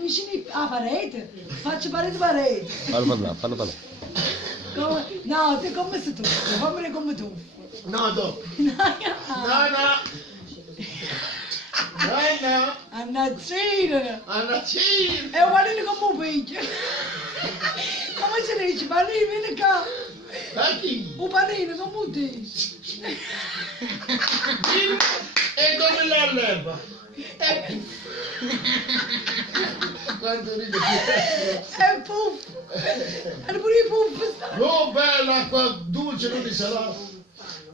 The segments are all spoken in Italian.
vicini alla parete. Faccio parete. Fallo parlare. No, te come sei tu? Fammene come tu. No, no. No. Annazzino. Anacino. E guardate come un picchio. Come si dice? Panino, vieni qua. Aqui. Un panino, come un dici? E come la leva? Quanto ride. E puff. E pure i puff stanno. Oh, bella acqua dolce, non ci sarà.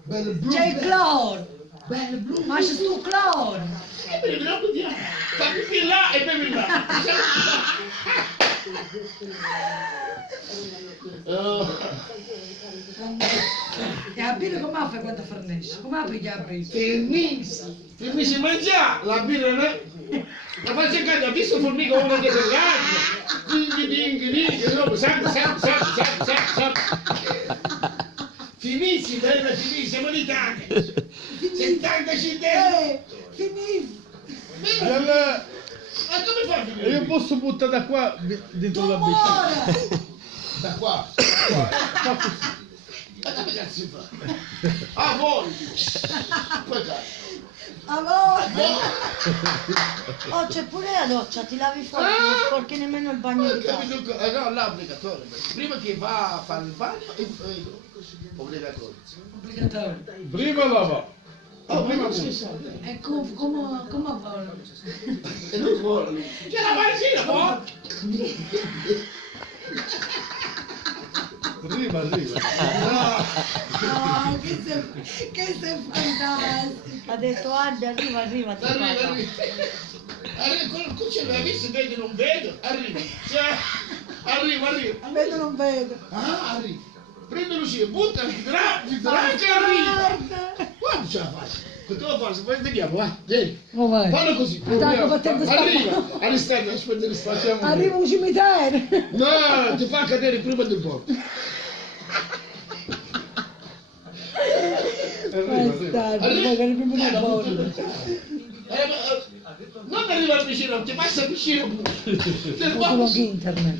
Bello blu. C'è il cloro. Bello blu. Ma c'è sto cloro. E bevi là, vediamo. Fa pipì là e bevi là. E a birra come fai quando fornisci? Come apri che apri? Finisci di mangiare, la birra no? La faccia in casa, ha visto formica una che si gatti? Dinghi, no, sempre. Finisci, bella, finisci, siamo in Italia. 70 centesimi. Finì. Ma come fai a finire? Io posso buttare da qua dentro la bicicletta. Tumore. Da qua. Ma come cazzo si fa? A voi! Poi cazzo. Amore. Oh, c'è pure la doccia, ti lavi fuori, non sporchi nemmeno il bagno di casa. No, là obbligatorio. Prima che va a fare il bagno è obbligatorio. Obbligatorio. Prima lava. Oh, Prima ma si pure. sa. E come vuole? E non vuole. C'è la vaccina, poi! Arriva. No, che sei fantastico. Ha detto arriva, ti Arriva. parla. Arriva, ce l'hai visto, vedi, non vedo. Arriva. Cioè, arriva. Vedo non vedo. Ah, arriva. Prendi l'uscita, butta, ti draghi e arriva. Quando ce la fai? Che tu lo fai? Poi vediamo, va. Vieni. Oh, vai. Fallo così. Attacco, battendo Arriva. All'istante, aspetta l'istante. Arriva un cimitero. No, ti fa cadere prima del porto. Bastardo, magari più di buono. Non arriva vicino, ti passa vicino. Solo internet.